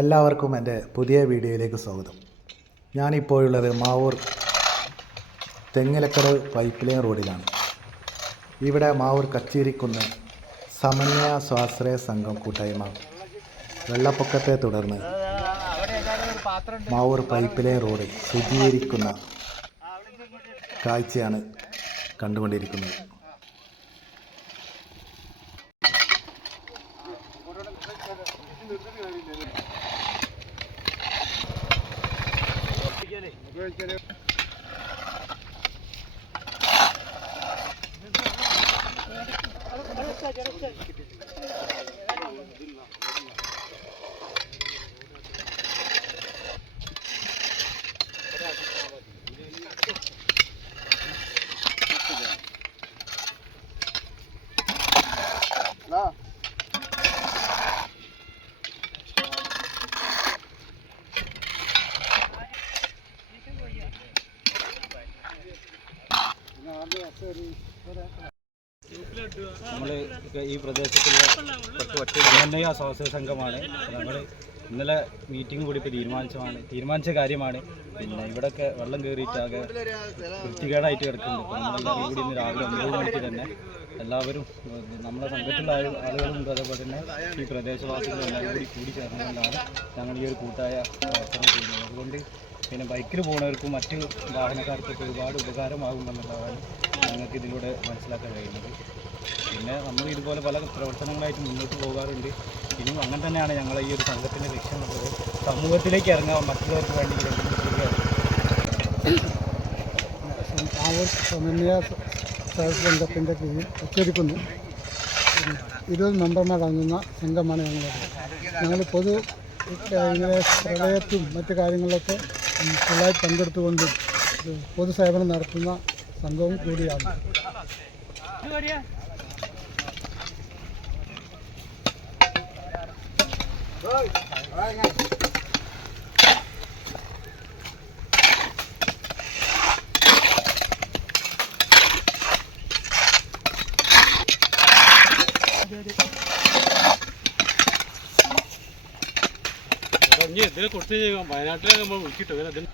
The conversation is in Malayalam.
എല്ലാവർക്കും എന്റെ പുതിയ വീഡിയോയിലേക്ക് സ്വാഗതം. ഞാനിപ്പോഴുള്ളത് മാവൂർ തെങ്ങിലക്കട് പൈപ്പ് ലൈൻ റോഡിലാണ്. ഇവിടെ മാവൂർ കച്ചേരിക്കുന്ന് സമന്വയ സ്വാശ്രയ സംഘം കൂട്ടായ്മ വെള്ളപ്പൊക്കത്തെ തുടർന്ന് മാവൂർ പൈപ്പ് ലൈൻ റോഡ് ശുചീകരിക്കുന്ന കാഴ്ചയാണ് കണ്ടുകൊണ്ടിരിക്കുന്നത്. Arkadaşlar, arkadaşlar. നമ്മൾ ഈ പ്രദേശത്തുള്ള സമന്വയ സ്വാശ്രയ സംഘമാണ്. നമ്മൾ ഇന്നലെ മീറ്റിംഗ് കൂടി ഇപ്പോൾ തീരുമാനിച്ചതാണ്. തീരുമാനിച്ച കാര്യമാണ്. പിന്നെ ഇവിടെയൊക്കെ വെള്ളം കയറിയിട്ടാകെ വൃത്തികേടായിട്ട് കിടക്കുന്നുണ്ട് അപ്പോൾ നമ്മളെല്ലാവരും കൂടി ഇന്ന് രാവിലെ ഒമ്പത് മണിക്ക് തന്നെ എല്ലാവരും നമ്മുടെ സംഘത്തിലുള്ള ആളുകളും അതേപോലെ തന്നെ ഈ പ്രദേശവാസികളും എല്ലാവരും കൂടി കൂടി ചേർന്നുകൊണ്ടാണ് ഞങ്ങൾ ഈ ഒരു കൂട്ടായ പ്രവർത്തനം ചെയ്യുന്നത്. അതുകൊണ്ട് പിന്നെ ബൈക്കിൽ പോകുന്നവർക്കും മറ്റ് വാഹനക്കാർക്കൊക്കെ ഒരുപാട് ഉപകാരമാകുമെന്നുള്ളതാണ് ഞങ്ങൾക്ക് ഇതിലൂടെ മനസ്സിലാക്കാൻ കഴിയുന്നത്. പിന്നെ നമ്മൾ ഇതുപോലെ പല പ്രവർത്തനങ്ങളായിട്ട് മുന്നോട്ട് പോകാറുണ്ട്. ഇനിയും അങ്ങനെ തന്നെയാണ് ഞങ്ങളെ ഈ ഒരു സംഘത്തിന്റെ ലക്ഷ്യം എന്നുള്ളത്. സമൂഹത്തിലേക്ക് ഇറങ്ങാൻ മറ്റുള്ളവർക്ക് വേണ്ടി സംഘത്തിന്റെ കീഴിൽ ഉച്ചരിക്കുന്നു ഇരുപത് മെമ്പർമാരടങ്ങുന്ന സംഘമാണ് ഞങ്ങളുടെ ഞങ്ങൾ പൊതു പ്രളയത്തും മറ്റു കാര്യങ്ങളിലൊക്കെ ഫുള്ളായി പങ്കെടുത്തുകൊണ്ട് പൊതുസേവനം നടത്തുന്ന സംഘവും കൂടിയാണ് ഇനി ഇതിനെ കൊടുത്ത് വയനാട്ടിലൊക്കെ നമ്മൾ ഇവരെ ഇതിന്